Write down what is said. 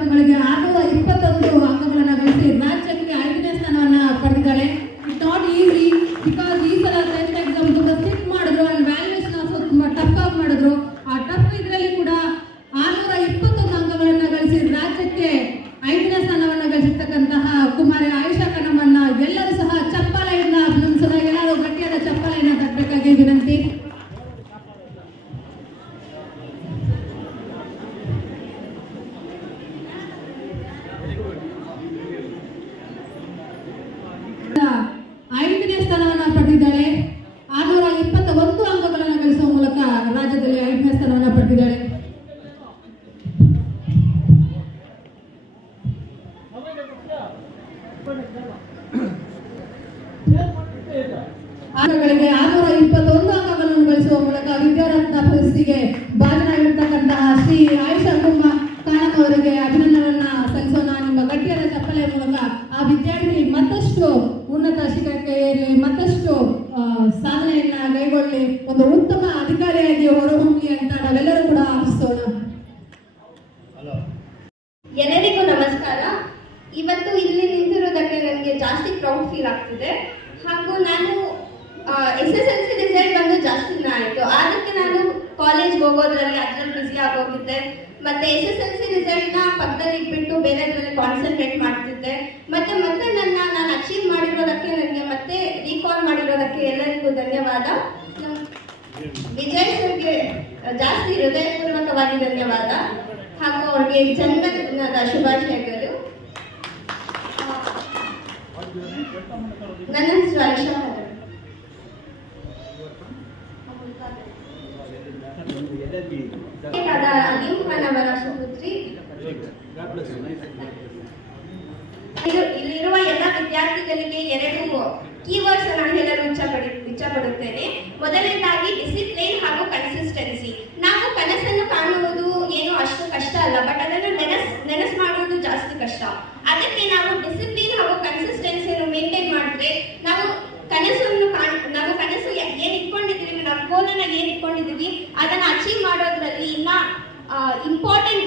ಅಂಕಗಳಿಗೆ 621 ಅಂಕಗಳನ್ನು ಗಳಿಸಿ ರಾಜ್ಯಕ್ಕೆ 5ನೇ ಸ್ಥಾನವನ್ನು ಪಡೆದಿದ್ದಾಳೆ. ಇಟ್ ನಾಟ್ ಈಸಿ ಬಿಕಾಸ್ ಈ ಸಲ 10th ಎಕ್ಸಾಮ್ ತುಂಬ ಸ್ಟ್ರಿಕ್ಟ್ ಮಾಡಿದ್ರು ಅಂಡ್ ವ್ಯಾಲ್ಯೂಯೇಷನ್ ತುಂಬ ಟಫ್ ಆಗಿ ಮಾಡಿದ್ರು. ಆ ಟಫ್ ಇದರಲ್ಲಿ ಕೂಡ 621 ಅಂಕಗಳನ್ನು ಗಳಿಸಿ ರಾಜ್ಯಕ್ಕೆ 5ನೇ ಸ್ಥಾನವನ್ನು ಗಳಿಸಿರ್ತಕ್ಕಂತಹ ಕುಮಾರಿ ಆಯುಷಾ ಕಣಮನ್ನ ಎಲ್ಲರೂ ಸಹ ಚಪ್ಪಾಳೆಯಿಂದ ಅಭಿನಂದಿಸೋಣ. ಎಲ್ಲರೂ ಗಟ್ಟಿಯಾದ ಚಪ್ಪಾಳೆಯನ್ನು ತಟ್ಟಬೇಕಾಗಿ ವಿನಂತಿ. ಐದನೇ ಸ್ಥಾನವನ್ನು ಪಡೆದಿದ್ದಾಳೆ. 621 ಅಂಕಗಳನ್ನು ಗಳಿಸುವ ಮೂಲಕ ರಾಜ್ಯದಲ್ಲಿ 5ನೇ ಸ್ಥಾನವನ್ನು ಪಡೆದಿದ್ದಾಳೆ. ಅಂಕಗಳಿಗೆ 621 ಅಂಕಗಳನ್ನು ಗಳಿಸುವ ಮೂಲಕ ವಿದ್ಯಾರತ್ನ ಪ್ರಶಸ್ತಿಗೆ ಭಾಜನರಾಗಿರ್ತಕ್ಕಂತಹ ಶ್ರೀ ಆಯುಷಾ ಕಾಣಮ್ ಅವರಿಗೆ ಅಭಿನಂದನೆಯನ್ನ ಸಲ್ಲಿಸೋಣ. ನಿಮ್ಮ ಗಟ್ಟಿಯಾದ ಚಪ್ಪಲೆಯ ಮೂಲಕ ಆ ವಿದ್ಯಾರ್ಥಿ ಮತ್ತಷ್ಟು ಉನ್ನತ ಶಿಖರಕ್ಕೆ ಏರಲಿ, ಮತ್ತಷ್ಟು ಸಾಧನೆಯನ್ನ ಕೈಗೊಳ್ಳಿ, ಒಂದು ಉತ್ತಮ ಅಧಿಕಾರಿಯಾಗಿ ಹೊರಹೊಮ್ಮಲಿ ಅಂತ ನಾವೆಲ್ಲರೂ ಕೂಡ ಆಶಿಸೋಣ. ಎಲ್ಲರಿಗೂ ನಮಸ್ಕಾರ. ಇವತ್ತು ಇಲ್ಲಿ ನಿಂತಿರೋದಕ್ಕೆ ನನಗೆ ಜಾಸ್ತಿ ಪ್ರೌಡ್ ಫೀಲ್ ಆಗ್ತಿದೆ. ಹಾಗೂ ನಾನು SSLC ರಿಸಲ್ಟ್ ಬಂದು ಜಾಸ್ತಿ ದಿನ ಆಯಿತು. ಅದಕ್ಕೆ ನಾನು ಕಾಲೇಜ್ಗೆ ಹೋಗೋದ್ರಲ್ಲಿ ಅದರಲ್ಲಿ ಬ್ಯುಸಿ ಆಗೋಗಿದ್ದೆ. ಮತ್ತೆ SSLC ರಿಸಲ್ಟ್ನ ಪಕ್ಕದಲ್ಲಿ ಇಟ್ಬಿಟ್ಟು ಬೇರೆದ್ರಲ್ಲಿ ಕಾನ್ಸಂಟ್ರೇಟ್ ಮಾಡ್ತಿದ್ದೆ. ಮತ್ತೆ ನಾನು ಅಚೀವ್ ಮಾಡಿರೋದಕ್ಕೆ, ನನಗೆ ಮತ್ತೆ ರೀಕಾಲ್ ಮಾಡಿರೋದಕ್ಕೆ ಎಲ್ಲರಿಗೂ ಧನ್ಯವಾದ. ವಿಜಯ್ ಸರ್ಗೆ ಜಾಸ್ತಿ ಹೃದಯಪೂರ್ವಕವಾಗಿ ಧನ್ಯವಾದ. ಹಾಗೂ ಅವ್ರಿಗೆ ಜನ್ಮದಿನದ ಶುಭಾಶಯಗಳು. ನನ್ನ ಹೆಸರು ಆಯುಷಾ ಅಲೀಂ ಖಾನ್ ಅವರ ಸುಪುತ್ರಿ. ಇಲ್ಲಿರುವ ಎಲ್ಲ ವಿದ್ಯಾರ್ಥಿಗಳಿಗೆ 2 ಕೀವರ್ಡ್ಸ್ ನಾನು ಹೇಳಲು ಇಚ್ಛಪಡುತ್ತೇನೆ. ಮೊದಲನೇದಾಗಿ ಡಿಸಿಪ್ಲಿನ್ ಹಾಗೂ ಕನ್ಸಿಸ್ಟೆನ್ಸಿ. ನಾವು ಕನಸನ್ನು ಕಾಣುವುದು ಏನು ಅಷ್ಟು ಕಷ್ಟ ಅಲ್ಲ, ಬಟ್ ಅದನ್ನು ನೆನಸು ಮಾಡುವುದು ಜಾಸ್ತಿ ಕಷ್ಟ. ಅದಕ್ಕೆ ನಾವು ಡಿಸಿಪ್ಲಿನ್ ಹಾಗೂ ಕನ್ಸಿಸ್ಟೆನ್ಸಿಯನ್ನು ಮೇಂಟೈನ್ ಮಾಡಿದ್ರೆ ನಾವು ಕನಸು ಏನು ಇಟ್ಕೊಂಡಿದ್ದೀವಿ, ನಾವು ಗೋಲನ್ನ ಏನು ಇಟ್ಕೊಂಡಿದ್ದೀವಿ ಅದನ್ನು ಅಚೀವ್ ಮಾಡೋದ್ರಲ್ಲಿ ಇನ್ನ ಇಂಪಾರ್ಟೆಂಟ್